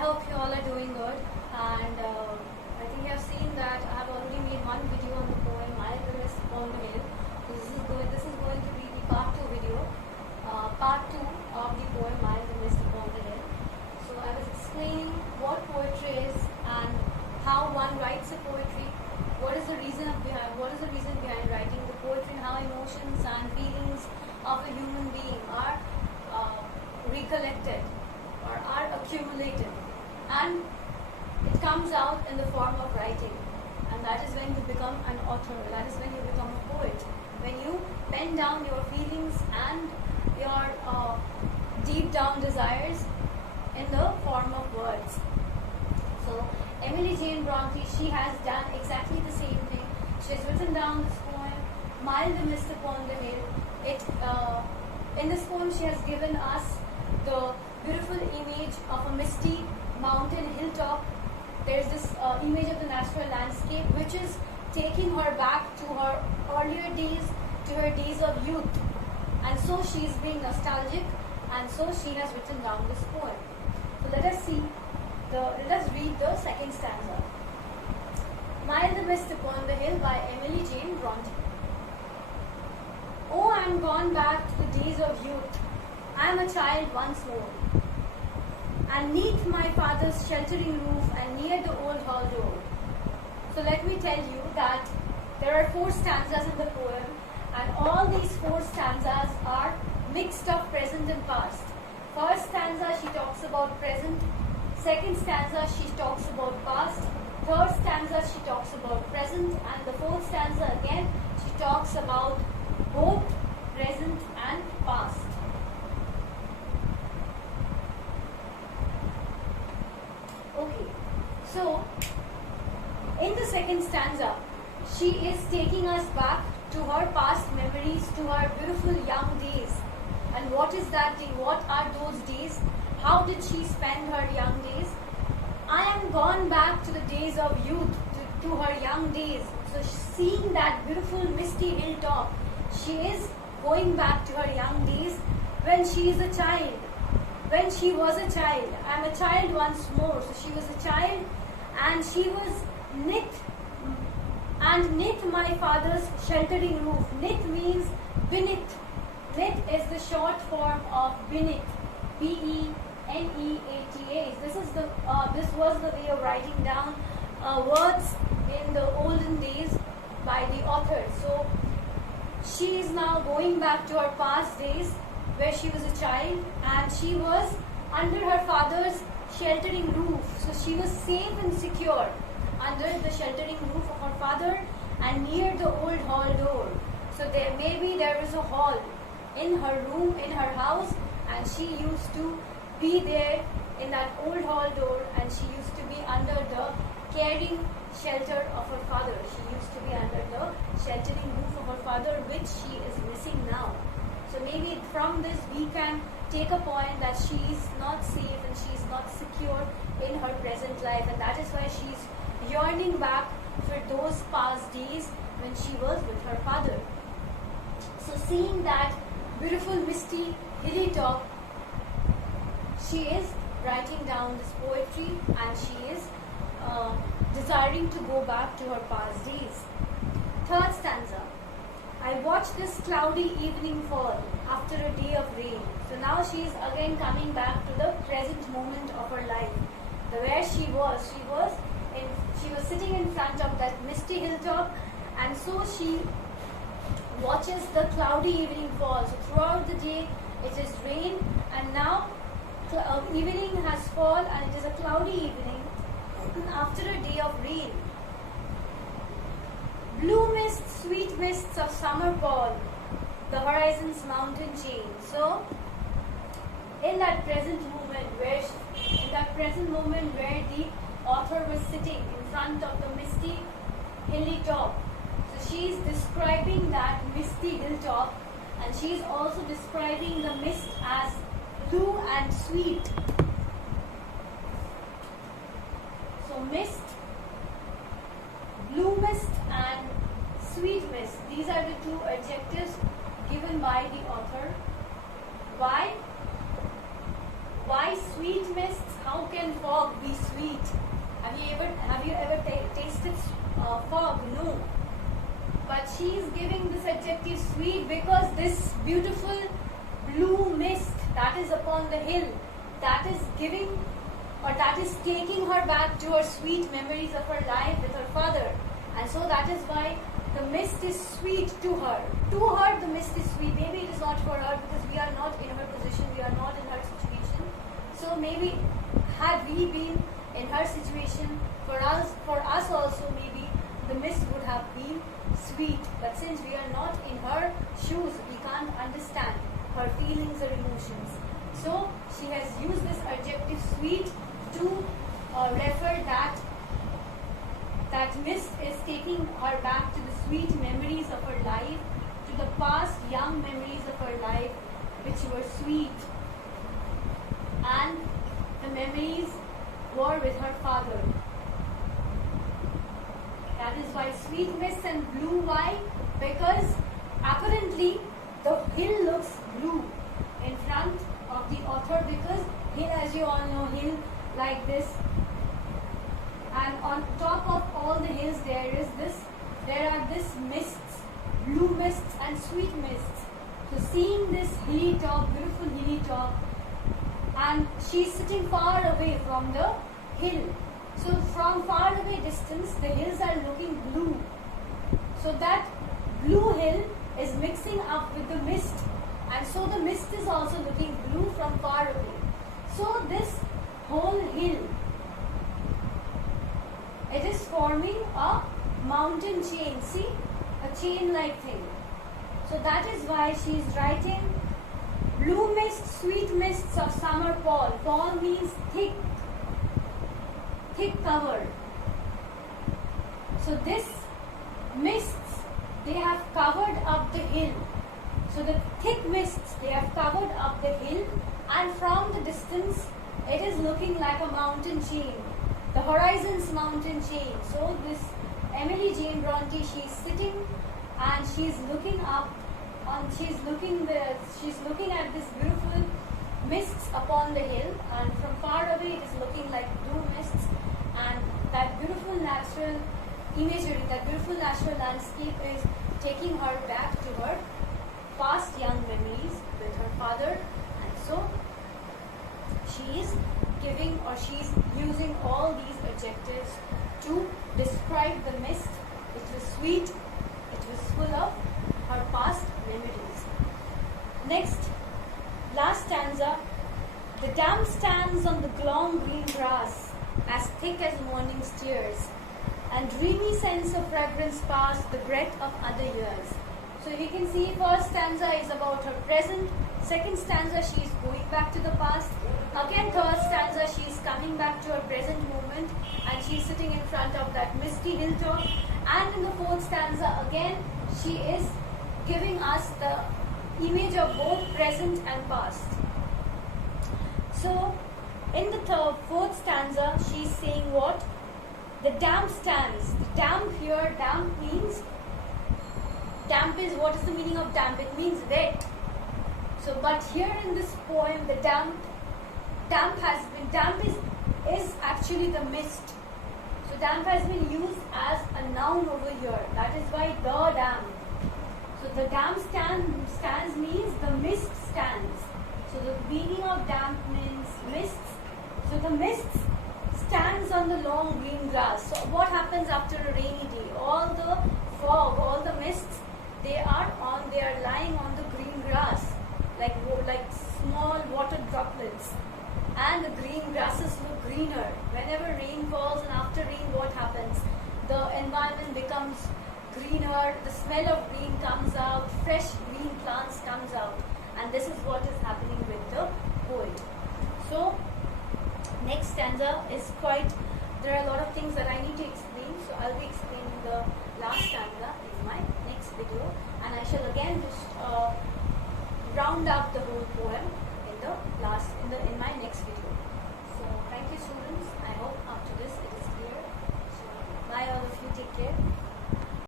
hope you all are doing good, and I think you have seen that I have already made one video on the poem "I Will on the Hill." So this is going to be the part 2 video, part 2 of the poem "I Will upon the Hill." So I was explaining what poetry is and how one writes a poetry. What is the reason behind writing the poetry, and how emotions and feelings of a human being are recollected or are accumulated, and it comes out in the form of writing, and that is when you become an author, that is when you become a poet, when you pen down your feelings and your deep down desires in the form of words. So Emily Jane Bronte, she has done exactly the same thing. She has written down this poem, "Mild the Mist Upon the Hill." In this poem, she has given us the beautiful image of a misty mountain hilltop. There is this image of the natural landscape, which is taking her back to her earlier days, to her days of youth. And so she is being nostalgic, and so she has written down this poem. So let us read the second stanza. "Mild the Mist Upon the Hill" by Emily Jane Bronte. Oh, I am gone back to the days of youth. I am a child once more, and neath my father's sheltering roof and near the old hall door. So let me tell you that there are 4 stanzas in the poem, and all these 4 stanzas are mixed of present and past. First stanza, she talks about present. Second stanza, she talks about past. Third stanza, she talks about present. And the fourth stanza again, she talks about both present and past. Okay, so in the second stanza, she is taking us back to her past memories, to her beautiful young days. And what is that day? What are those days? How did she spend her young days? I am gone back to the days of youth, to her young days. So seeing that beautiful misty hilltop, she is going back to her young days when she is a child. When she was a child. I am a child once more. So she was a child, and she was knit my father's sheltering roof. Knit means beneath. Knit is the short form of beneath. Beneata. This was the way of writing down words in the olden days by the author. So she is now going back to her past days where she was a child, and she was under her father's sheltering roof. So she was safe and secure under the sheltering roof of her father and near the old hall door. So there was a hall in her room, in her house, and she used to be there in that old hall door, and she used to be under the caring shelter of her father. She used to be under the sheltering roof of her father, which she is missing now. So maybe from this we can take a point that she is not safe and she is not secure in her present life, and that is why she is yearning back for those past days when she was with her father. So seeing that beautiful misty hilly top, she is writing down this poetry, and she is desiring to go back to her past days. Third stanza. I watched this cloudy evening fall after a day of rain. So now she is again coming back to the present moment of her life. Where she was sitting in front of that misty hilltop, and so she watches the cloudy evening fall. So throughout the day it is rain, and now evening has fallen, and it is a cloudy evening after a day of rain. Blue mists, sweet mists of summer fall, the horizon's mountain chain. So in that present moment where the author was sitting in front of the misty hilly top, so she is describing that misty hilltop, and she is also describing the mist as blue and sweet. So mist, blue mist and sweet mist, these are the 2 adjectives given by the author. Why? Why sweet mists, how can fog be sweet? Have you ever tasted fog? No. But she is giving this adjective sweet because this beautiful blue mist that is upon the hill, that is giving, or that is taking her back to her sweet memories of her life with her father. And so that is why the mist is sweet to her. To her, the mist is sweet. Maybe it is not for her because we are not in her position, we are not in her situation. So maybe had we been in her situation, for us also maybe the mist would have been sweet. But since we are not in her shoes, we can't understand her feelings or emotions. So she has used this adjective sweet to refer that mist is taking her back to the sweet memories of her life, to the past young memories of her life which were sweet, and the memories were with her father. That is why sweet mist and blue. Why? Because apparently the hill looks blue in front of the author, because hill, as you all know, hill like this, and on top of all the hills there are this mists, blue mists and sweet mists. So seeing this hilly top, beautiful hilly top, and she's sitting far away from the hill. So from far away distance, the hills are looking blue. So that blue hill is mixing up with the mist, and so the mist is also looking blue from far away. So this whole hill, it is forming a mountain chain. See, a chain-like thing. So that is why she is writing blue mist, sweet mists of summer pall. Pall means thick cover. So this mists, they have covered up the hill. So the thick mists, they have covered up the hill, and from the distance it is looking like a mountain chain, the horizon's mountain chain. So this Emily Jane Bronte, she is sitting and she is looking up she's looking at this beautiful mists upon the hill, and from far away it is looking like blue mists, and that beautiful natural imagery, that beautiful natural landscape is taking her back to her past young memories with her father. And so she is giving, or she is using all these adjectives to describe the mist. It was sweet, it was full of her past memories. Next, last stanza. The damp stands on the long green grass, as thick as morning's tears, and dreamy sense of fragrance past the breath of other years. So we can see first stanza is about her present, second stanza she is going back to the past, again third stanza she is coming back to her present moment and she is sitting in front of that misty hilltop, and in the fourth stanza again she is giving us the image of both present and past. So in the fourth stanza she is saying what? The damp stands. The damp here, damp means, damp is, what is the meaning of damp? It means wet. So but here in this poem the damp is actually the mist. So damp has been used as a noun over here. That is why the damp. So the damp stands means the mist stands. So the meaning of damp means mists. So the mist stands on the long green grass. So what happens after a rainy day? All the fog, all the mists, they are lying on the green grass, like small water droplets, and the green grasses look greener. Whenever rain falls and after rain, what happens? The environment becomes greener, the smell of green comes out, fresh green plants comes out, and this is what is happening with the poet. So next stanza is there are a lot of things that I need to explain, so I'll be explaining the last stanza in my next video, and I shall again just round up the whole poem in my next video. So thank you students, I hope up to this it is clear. So bye all of you, take care.